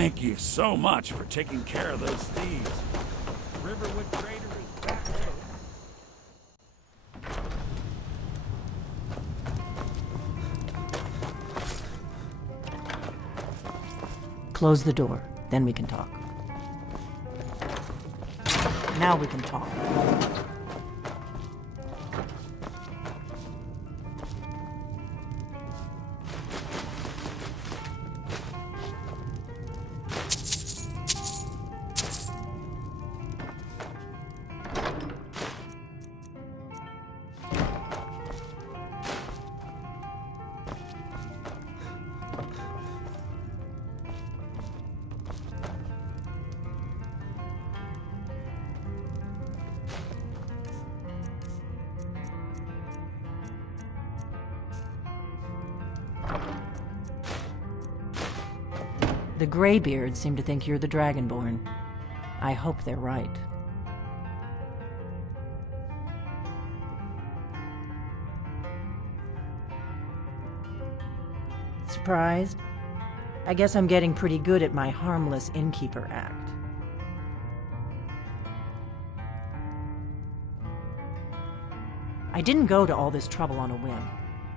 Thank you so much for taking care of those thieves. Riverwood Trader is back. Close the door, then we can talk. Now we can talk. The Greybeards seem to think you're the Dragonborn. I hope they're right. Surprised? I guess I'm getting pretty good at my harmless innkeeper act. I didn't go to all this trouble on a whim.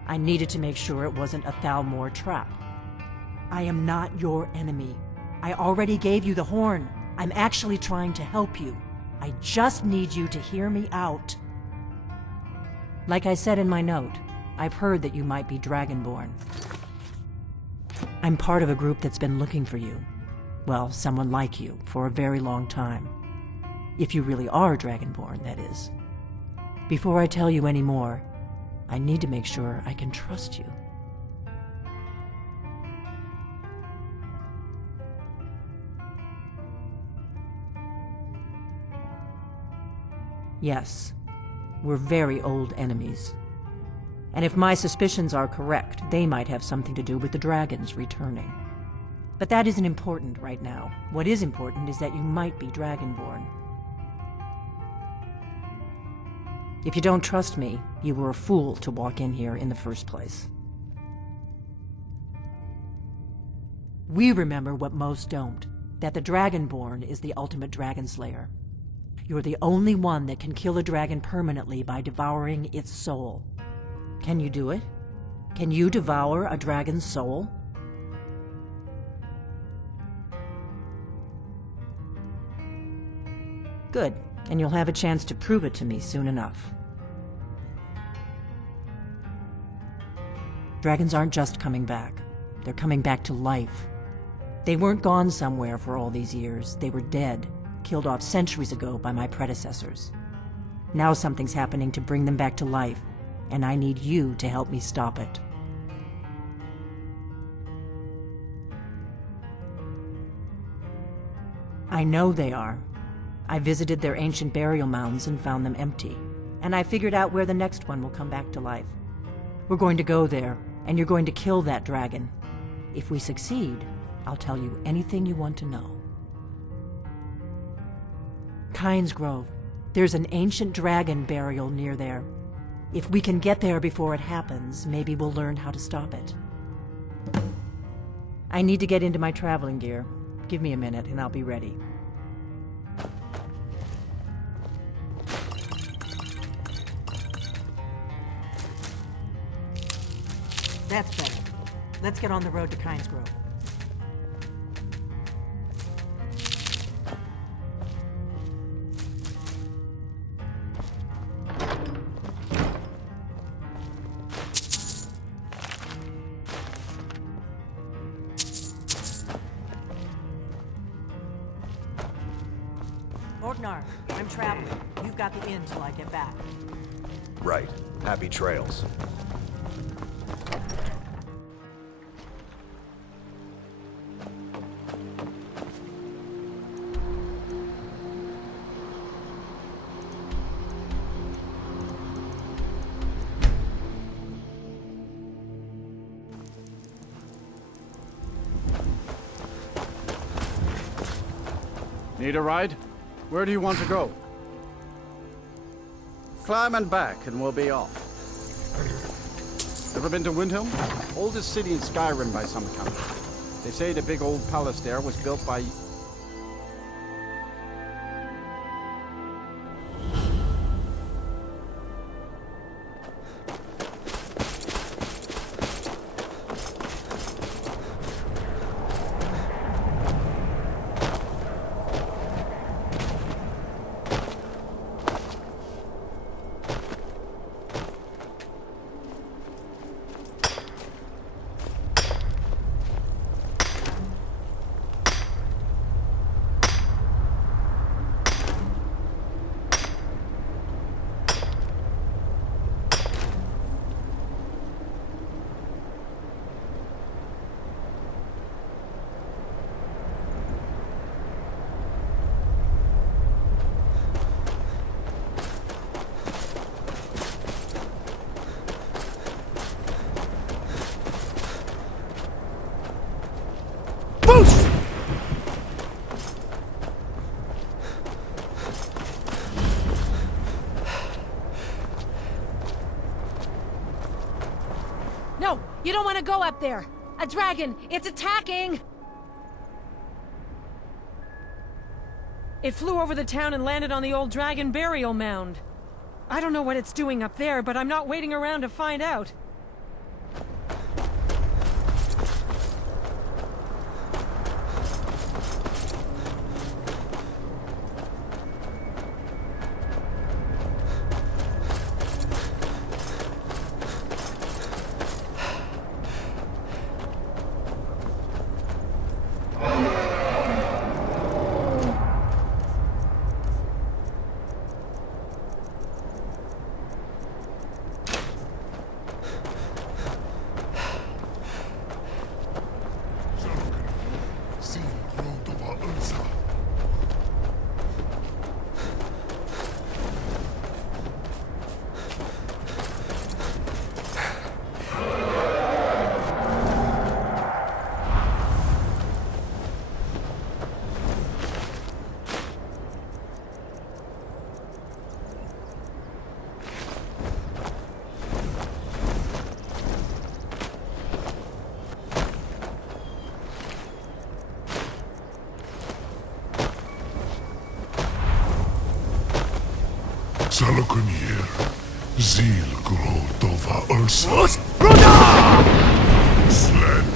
I needed to make sure it wasn't a Thalmor trap. I am not your enemy. I already gave you the horn. I'm actually trying to help you. I just need you to hear me out. Like I said in my note, I've heard that you might be Dragonborn. I'm part of a group that's been looking for you. Well, someone like you, for a very long time. If you really are Dragonborn, that is. Before I tell you any more, I need to make sure I can trust you. Yes, we're very old enemies. And if my suspicions are correct, they might have something to do with the dragons returning. But that isn't important right now. What is important is that you might be Dragonborn. If you don't trust me, you were a fool to walk in here in the first place. We remember what most don't, that the Dragonborn is the ultimate dragon slayer. You're the only one that can kill a dragon permanently by devouring its soul. Can you do it? Can you devour a dragon's soul? Good, and you'll have a chance to prove it to me soon enough. Dragons aren't just coming back. They're coming back to life. They weren't gone somewhere for all these years. They were dead, killed off centuries ago by my predecessors. Now something's happening to bring them back to life, and I need you to help me stop it. I know they are. I visited their ancient burial mounds and found them empty, and I figured out where the next one will come back to life. We're going to go there, and you're going to kill that dragon. If we succeed, I'll tell you anything you want to know. Kynes Grove. There's an ancient dragon burial near there. If we can get there before it happens, maybe we'll learn how to stop it. I need to get into my traveling gear. Give me a minute and I'll be ready. That's better. Let's get on the road to Kynes Grove. Ordnar, I'm traveling. You've got the inn till I get back. Right. Happy trails. Need a ride? Where do you want to go? Climb and back and we'll be off. Ever been to Windhelm? Oldest city in Skyrim by some account. They say the big old palace there was built by... No, you don't want to go up there. A dragon, it's attacking! It flew over the town and landed on the old dragon burial mound. I don't know what it's doing up there, but I'm not waiting around to find out. Salakunier, Zil Grotova Ursa. Sled,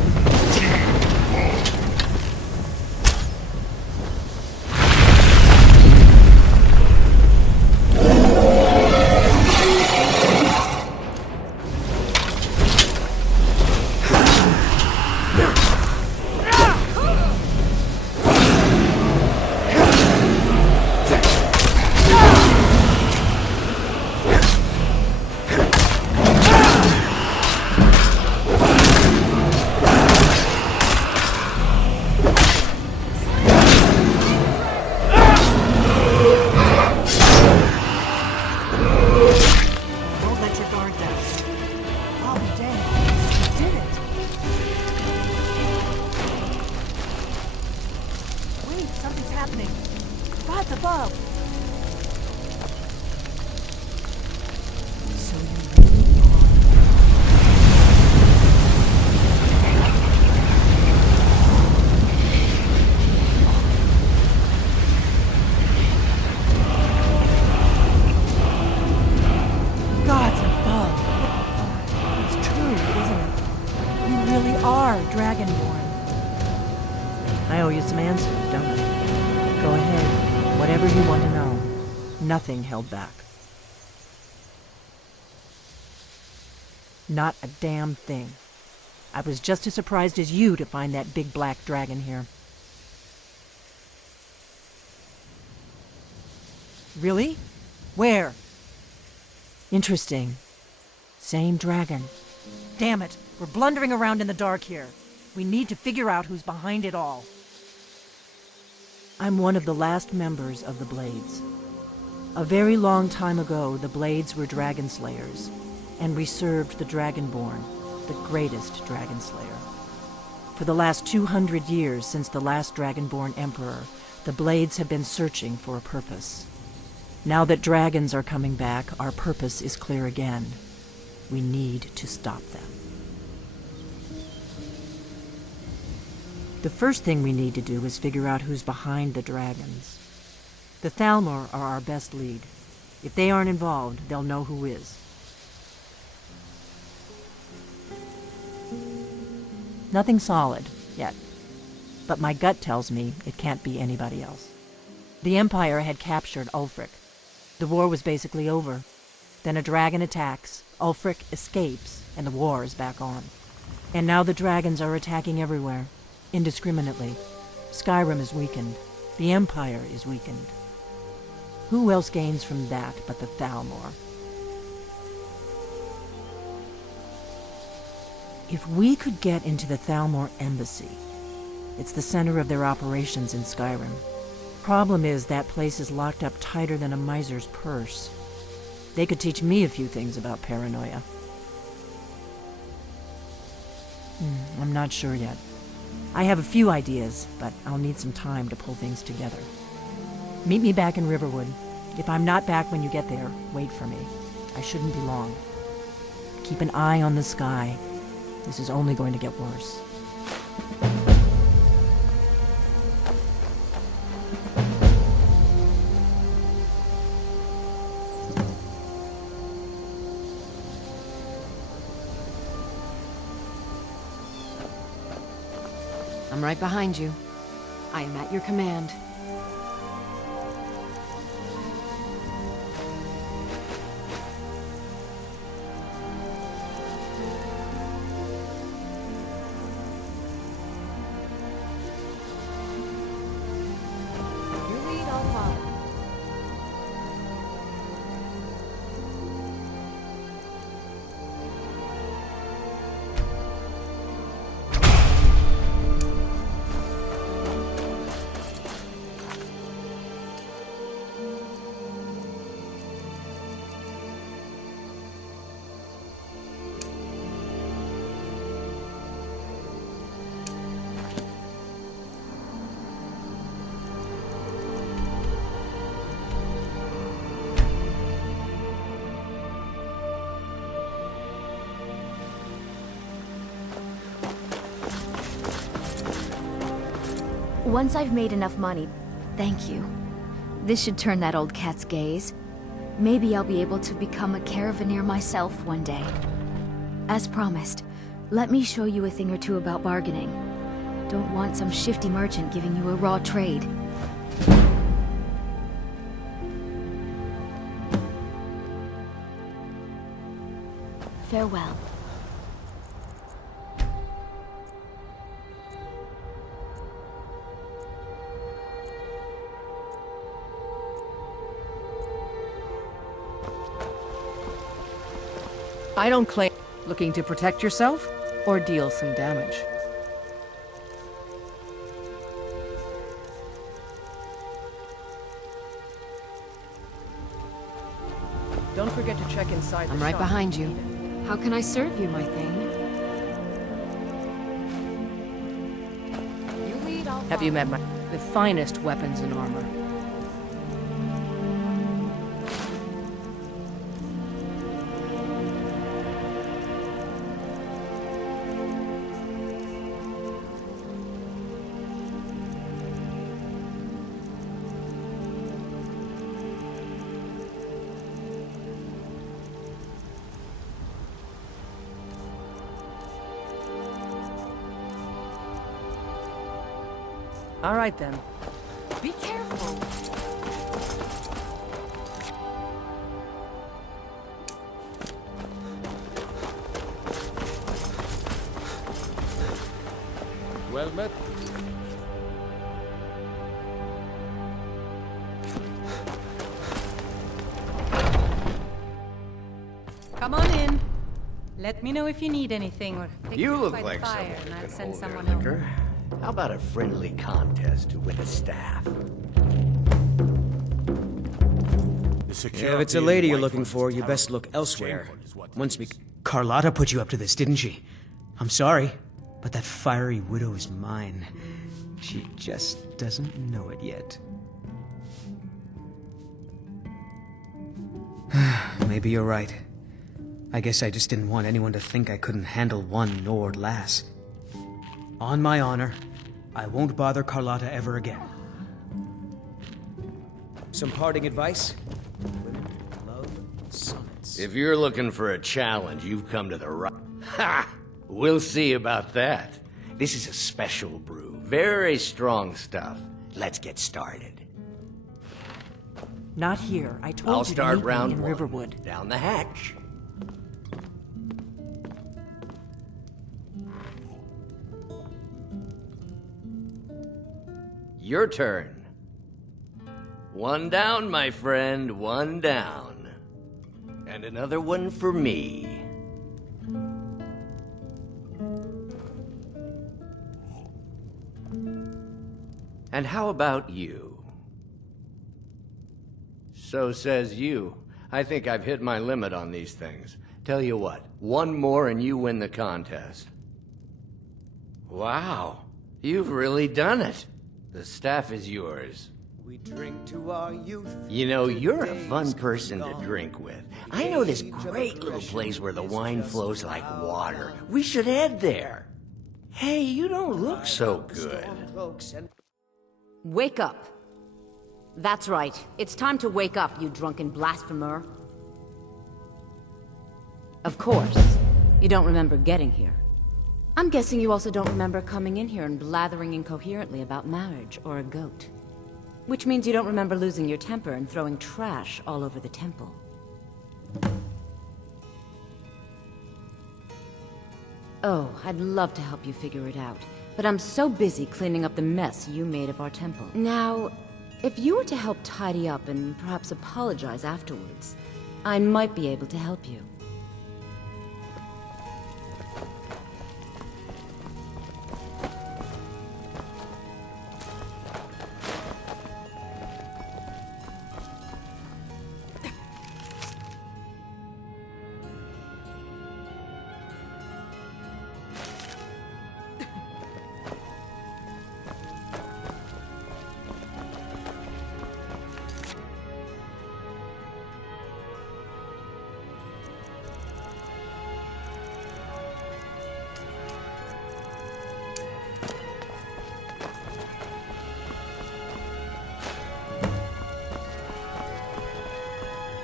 Nothing held back. Not a damn thing. I was just as surprised as you to find that big black dragon here. Really? Where? Interesting. Same dragon. Damn it, we're blundering around in the dark here. We need to figure out who's behind it all. I'm one of the last members of the Blades. A very long time ago, the Blades were dragon slayers, and we served the Dragonborn, the greatest dragon slayer. For the last 200 years since the last Dragonborn Emperor, the Blades have been searching for a purpose. Now that dragons are coming back, our purpose is clear again. We need to stop them. The first thing we need to do is figure out who's behind the dragons. The Thalmor are our best lead. If they aren't involved, they'll know who is. Nothing solid, yet. But my gut tells me it can't be anybody else. The Empire had captured Ulfric. The war was basically over. Then a dragon attacks, Ulfric escapes, and the war is back on. And now the dragons are attacking everywhere, indiscriminately. Skyrim is weakened. The Empire is weakened. Who else gains from that but the Thalmor? If we could get into the Thalmor embassy, it's the center of their operations in Skyrim. Problem is, that place is locked up tighter than a miser's purse. They could teach me a few things about paranoia. I'm not sure yet. I have a few ideas, but I'll need some time to pull things together. Meet me back in Riverwood. If I'm not back when you get there, wait for me. I shouldn't be long. Keep an eye on the sky. This is only going to get worse. I'm right behind you. I am at your command. Your lead, I'll follow. Once I've made enough money, thank you. This should turn that old cat's gaze. Maybe I'll be able to become a caravaneer myself one day. As promised, let me show you a thing or two about bargaining. Don't want some shifty merchant giving you a raw trade. Farewell. I don't claim looking to protect yourself or deal some damage. Don't forget to check inside. I'm right behind you. How can I serve you, my thing? You lead, I'll Have you met the finest weapons and armor? All right, then. Be careful. Well met. Come on in. Let me know if you need anything or pick You up look by the like fire someone and who I'll can send hold their someone liquor. over. How about a friendly contest to win a staff? If it's a lady you're looking for, you best look elsewhere. Once we... Carlotta put you up to this, didn't she? I'm sorry, but that fiery widow is mine. She just doesn't know it yet. Maybe you're right. I guess I just didn't want anyone to think I couldn't handle one Nord lass. On my honor, I won't bother Carlotta ever again. Some parting advice? Women love summits. If you're looking for a challenge, you've come to the right... Ha! We'll see about that. This is a special brew. Very strong stuff. Let's get started. Not here. I told I'll you to start meet me round in one. Riverwood. Down the hatch. Your turn. One down, my friend, one down. And another one for me. And how about you? So says you. I think I've hit my limit on these things. Tell you what, one more and you win the contest. Wow, you've really done it. The staff is yours. We drink to our youth. You know, you're a fun person to drink with. I know this great little place where the wine flows like water. We should head there. Hey, you don't look so good. Wake up. That's right. It's time to wake up, you drunken blasphemer. Of course, you don't remember getting here. I'm guessing you also don't remember coming in here and blathering incoherently about marriage or a goat. Which means you don't remember losing your temper and throwing trash all over the temple. Oh, I'd love to help you figure it out, but I'm so busy cleaning up the mess you made of our temple. Now, if you were to help tidy up and perhaps apologize afterwards, I might be able to help you.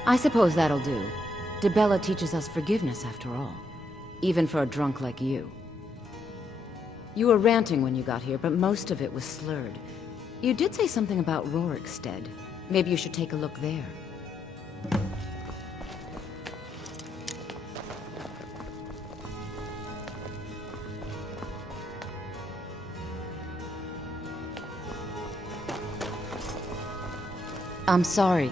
I suppose that'll do. Dibella teaches us forgiveness, after all. Even for a drunk like you. You were ranting when you got here, but most of it was slurred. You did say something about Rorikstead. Maybe you should take a look there. I'm sorry.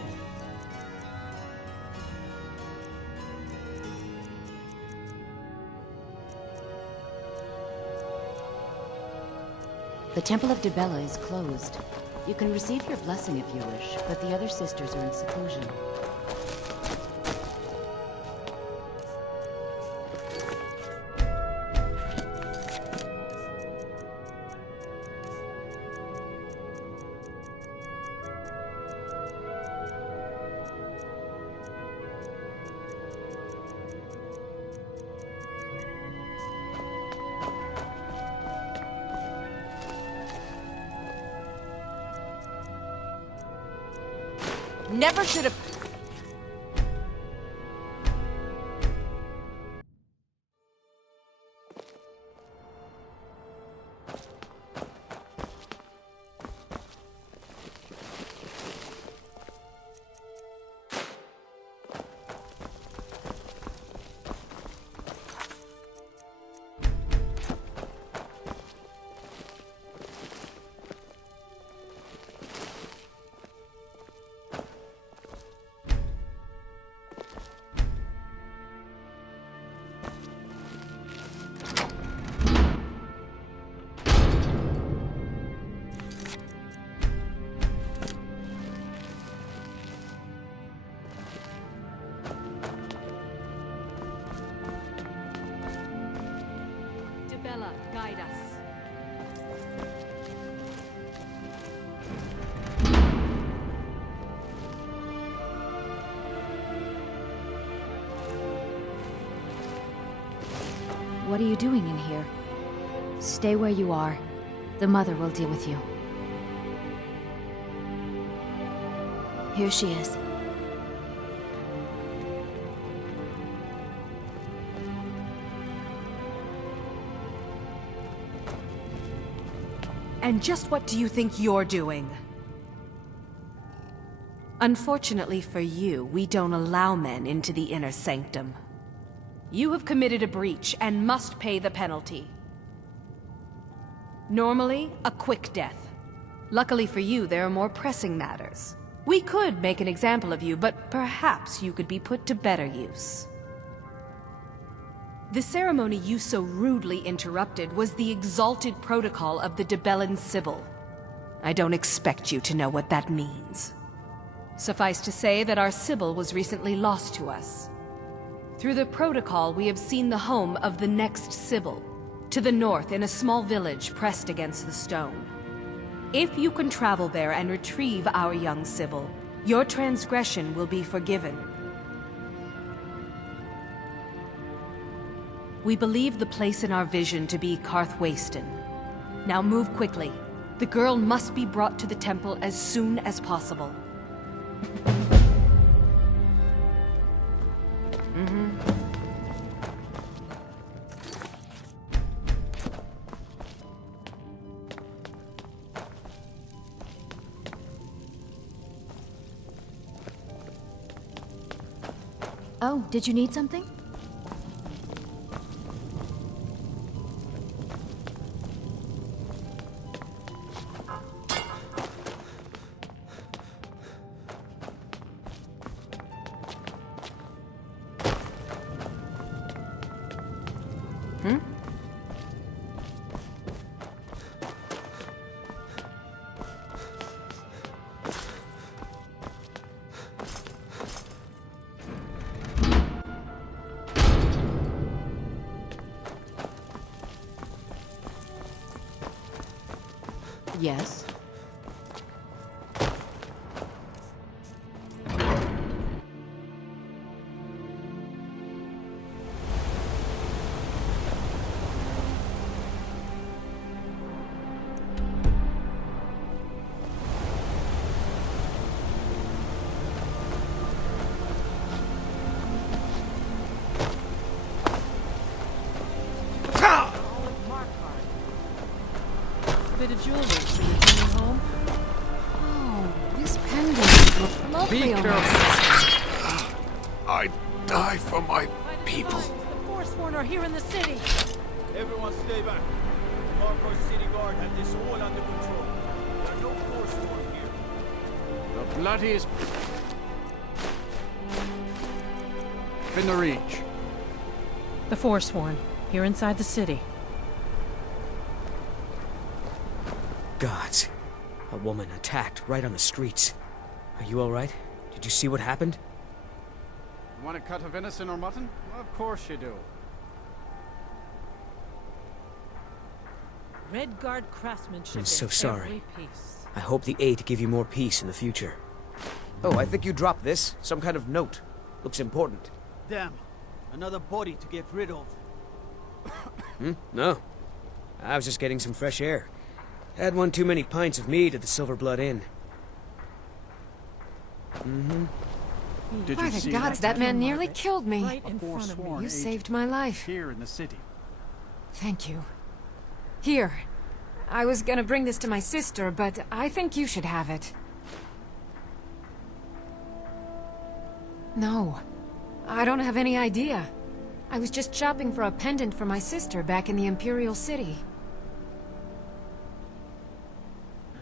The Temple of Dibella is closed. You can receive your blessing if you wish, but the other sisters are in seclusion. Never should have... Guide us. What are you doing in here? Stay where you are. The mother will deal with you. Here she is. And just what do you think you're doing? Unfortunately for you, we don't allow men into the inner sanctum. You have committed a breach and must pay the penalty. Normally, a quick death. Luckily for you, there are more pressing matters. We could make an example of you, but perhaps you could be put to better use. The ceremony you so rudely interrupted was the exalted protocol of the Debellan Sibyl. I don't expect you to know what that means. Suffice to say that our Sibyl was recently lost to us. Through the protocol, we have seen the home of the next Sibyl, to the north in a small village pressed against the stone. If you can travel there and retrieve our young Sibyl, your transgression will be forgiven. We believe the place in our vision to be Karthwasten. Now move quickly. The girl must be brought to the temple as soon as possible. Oh, did you need something? Yes? Bit of jewelry for your journey home. Oh, this pendant looks lovely on my sister. I die for my people. The Forsworn are here in the city. Everyone stay back. Marco's city guard have this all under control. There are no Forsworn here. The bloodiest... in the reach. The Forsworn, here inside the city. Gods. A woman attacked right on the streets. Are you alright? Did you see what happened? You want a cut of venison or mutton? Well, of course you do. Redguard craftsmanship. I'm so in sorry. every piece. I hope the Eight give you more peace in the future. Oh, I think you dropped this. Some kind of note. Looks important. Damn. Another body to get rid of. No. I was just getting some fresh air. Had one too many pints of mead at the Silver Blood Inn. Did By you the see gods, that man nearly killed me. Right in front of me. You saved my life. here in the city? Thank you. Here. I was gonna bring this to my sister, but I think you should have it. No. I don't have any idea. I was just shopping for a pendant for my sister back in the Imperial City.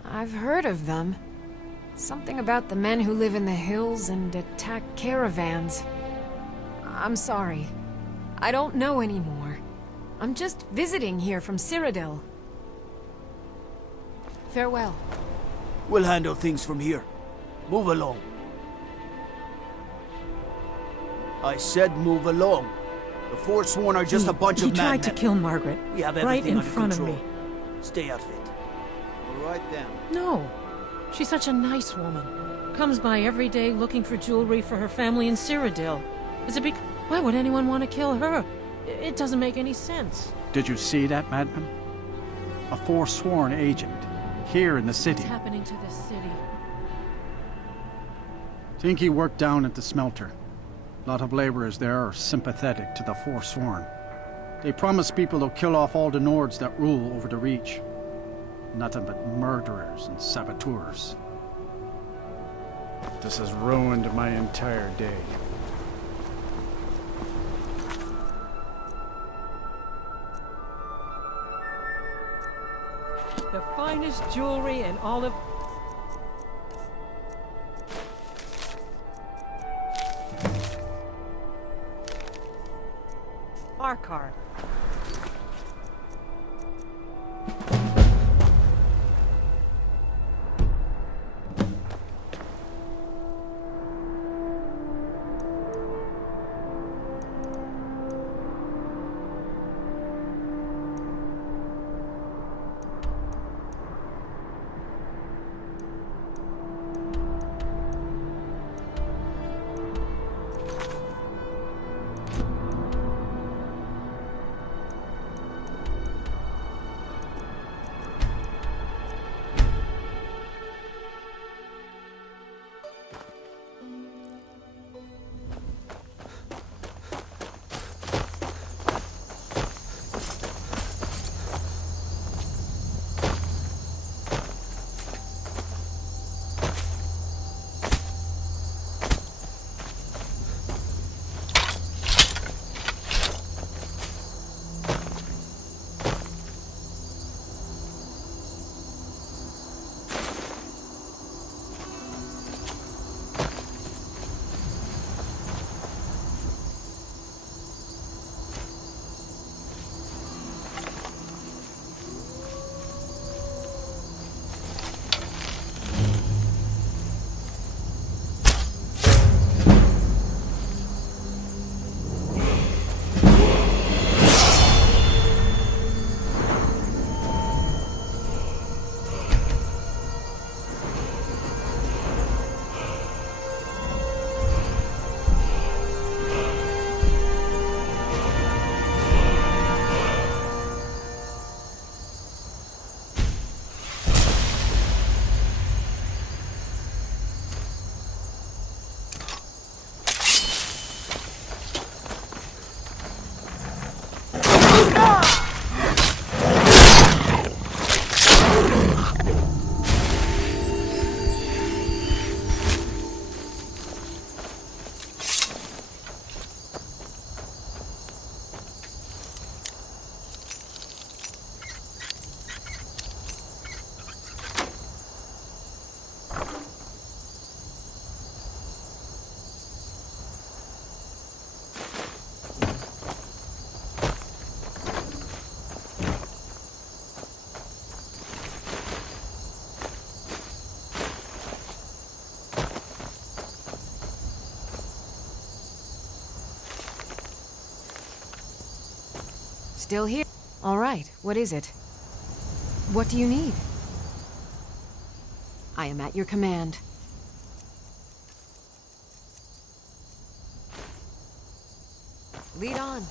I've heard of them. Something about the men who live in the hills and attack caravans. I'm sorry. I don't know anymore. I'm just visiting here from Cyrodiil. Farewell. We'll handle things from here. Move along. I said move along. The Forsworn are just a bunch of He tried madmen. to kill Margaret. We have right everything in under front control. of me. Stay out of it. All right then. No. She's such a nice woman. Comes by every day looking for jewelry for her family in Cyrodiil. Is it why would anyone want to kill her? It doesn't make any sense. Did you see that madman? a forsworn agent, here in the city. What's happening to this city? Think he worked down at the smelter. A lot of laborers there are sympathetic to the forsworn. They promise people they'll kill off all the Nords that rule over the Reach. Nothing but murderers and saboteurs. This has ruined my entire day. The finest jewelry in all of... Our car. Still here? All right, what is it? What do you need? I am at your command. Lead on.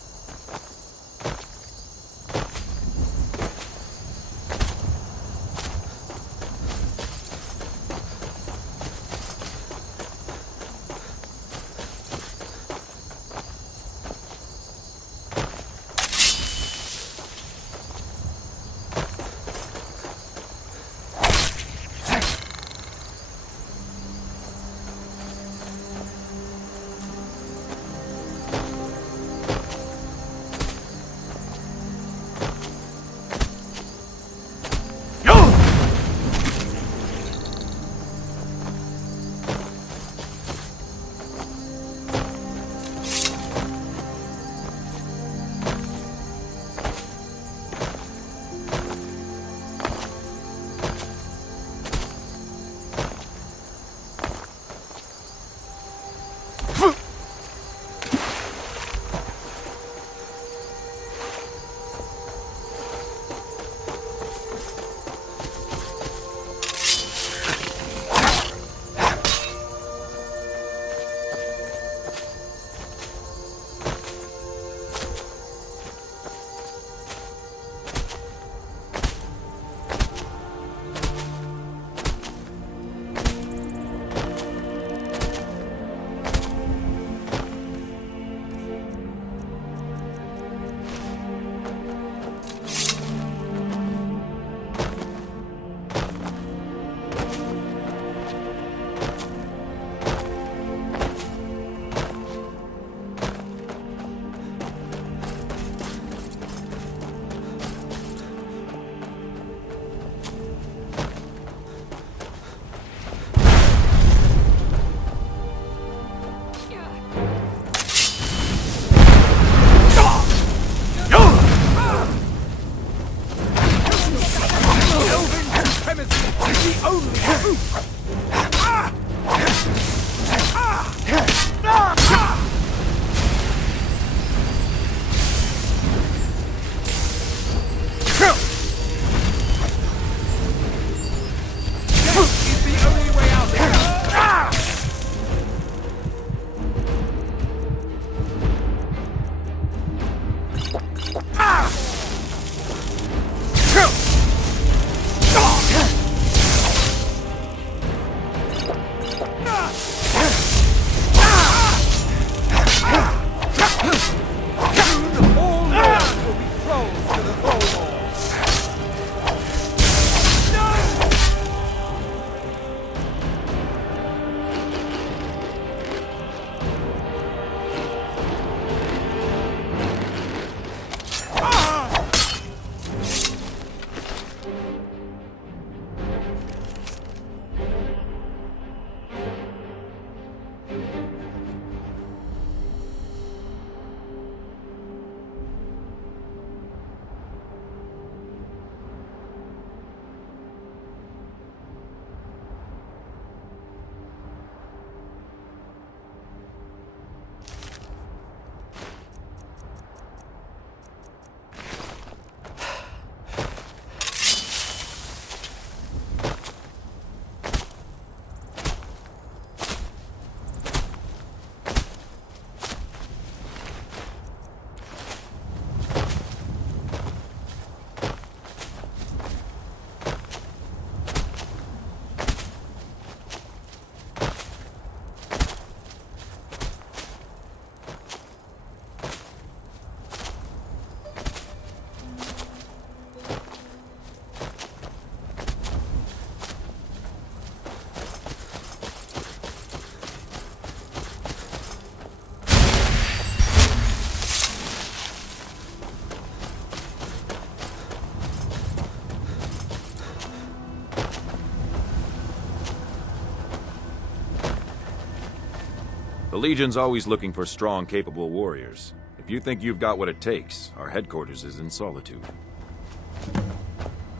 The Legion's always looking for strong, capable warriors. If you think you've got what it takes, our headquarters is in Solitude.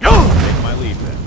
Take my leave, then.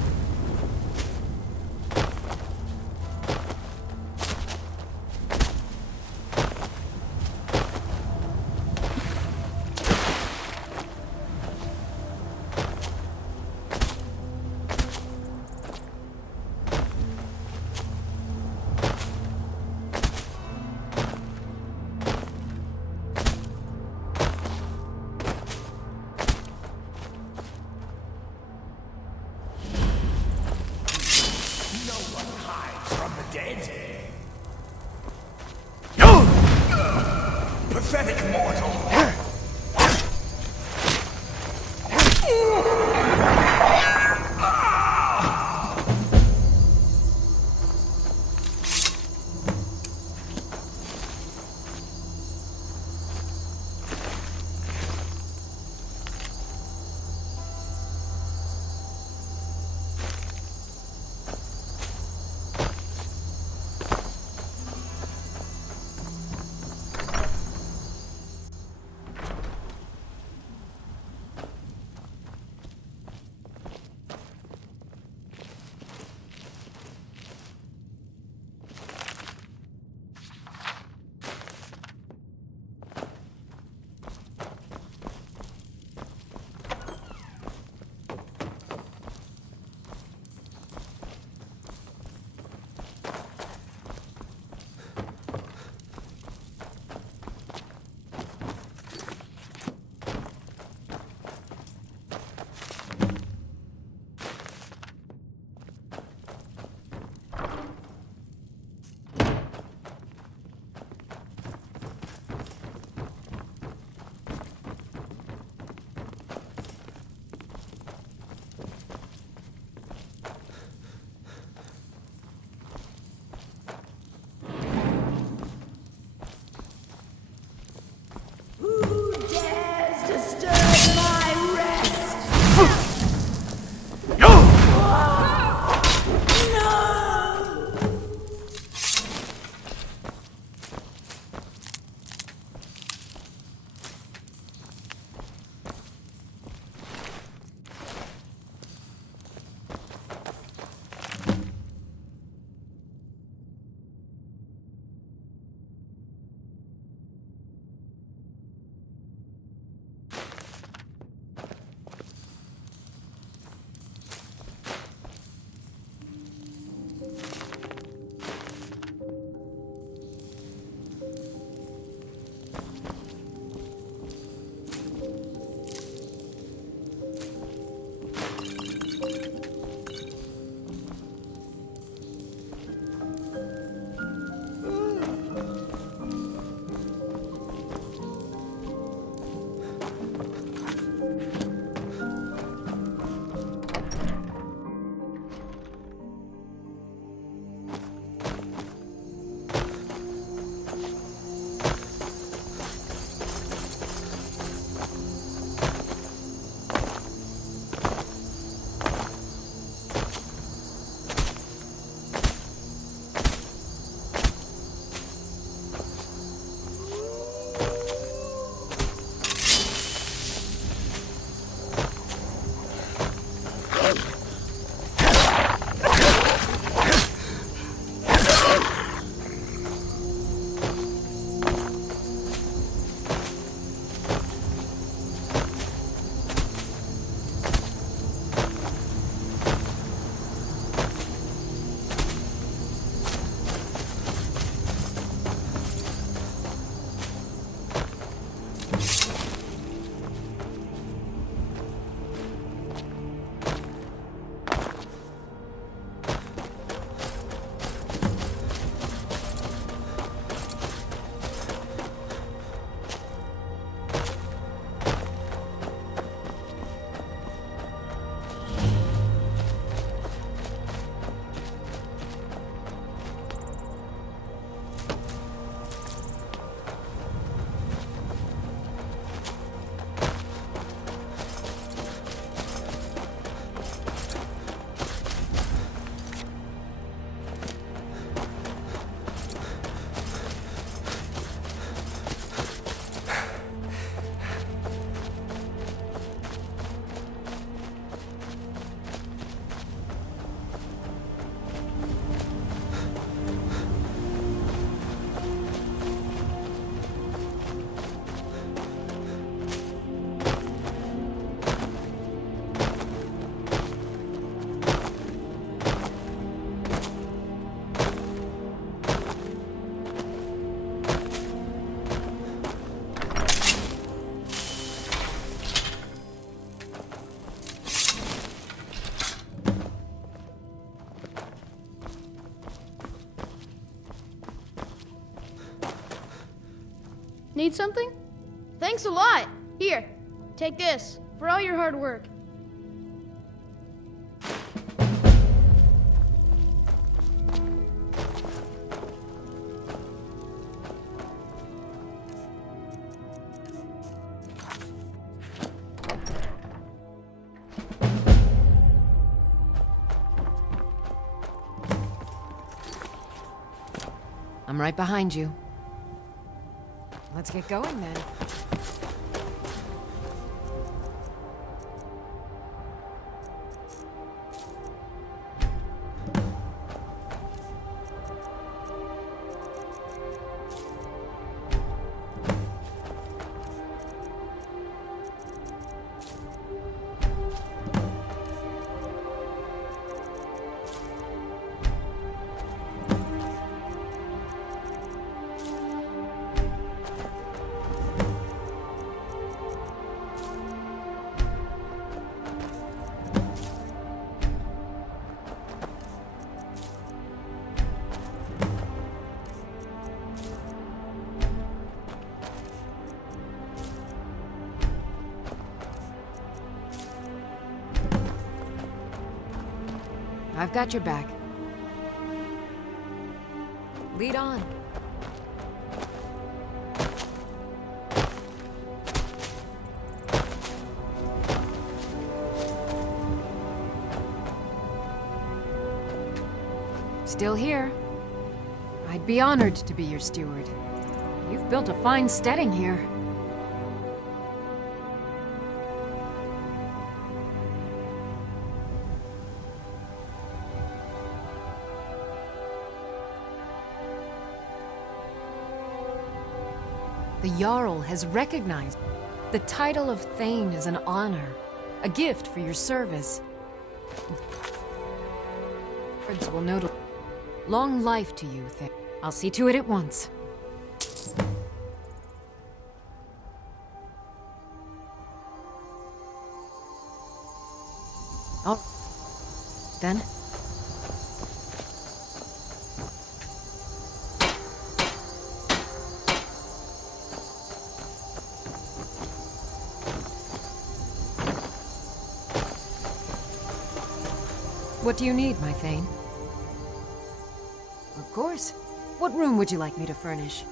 Need something? Thanks a lot. Here, take this for all your hard work. I'm right behind you. Let's get going then. I've got your back. Lead on. Still here. I'd be honored to be your steward. You've built a fine steading here. The Jarl has recognized the title of Thane is an honor, a gift for your service. Words will note long life to you, Thane. I'll see to it at once. Oh, then. What do you need, my Thane? Of course. What room would you like me to furnish?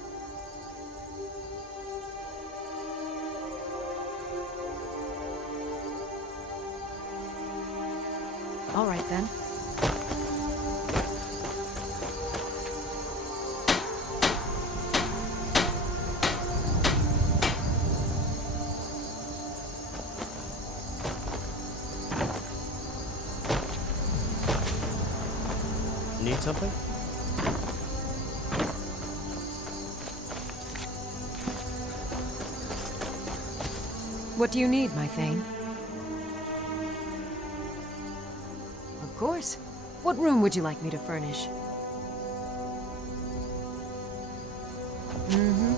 All right, then. Need something? What do you need, my Thane? Of course. What room would you like me to furnish? Mm-hmm.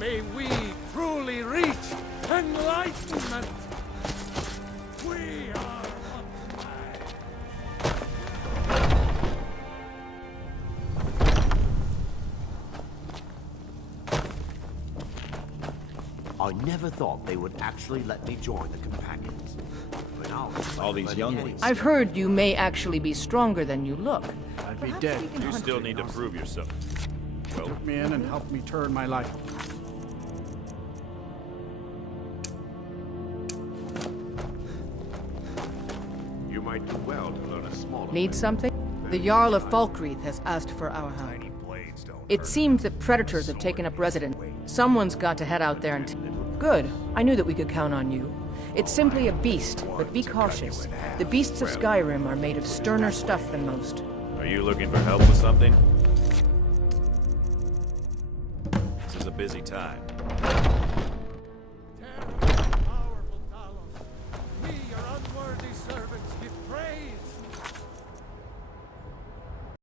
May we truly reach enlightenment. We are I never thought they would actually let me join the companions. But now, all these young ones. I've heard you may actually be stronger than you look. I'd be dead. You still need to prove yourself. Well, Took me in and helped me turn my life. You might do well to learn a smaller. Need something? The Jarl of Falkreath has asked for our help. Tiny blades don't It seems that predators have taken up residence. Someone's got to head out there and... Good. I knew that we could count on you. It's simply a beast, but be cautious. The beasts of Skyrim are made of sterner stuff than most. Are you looking for help with something? This is a busy time.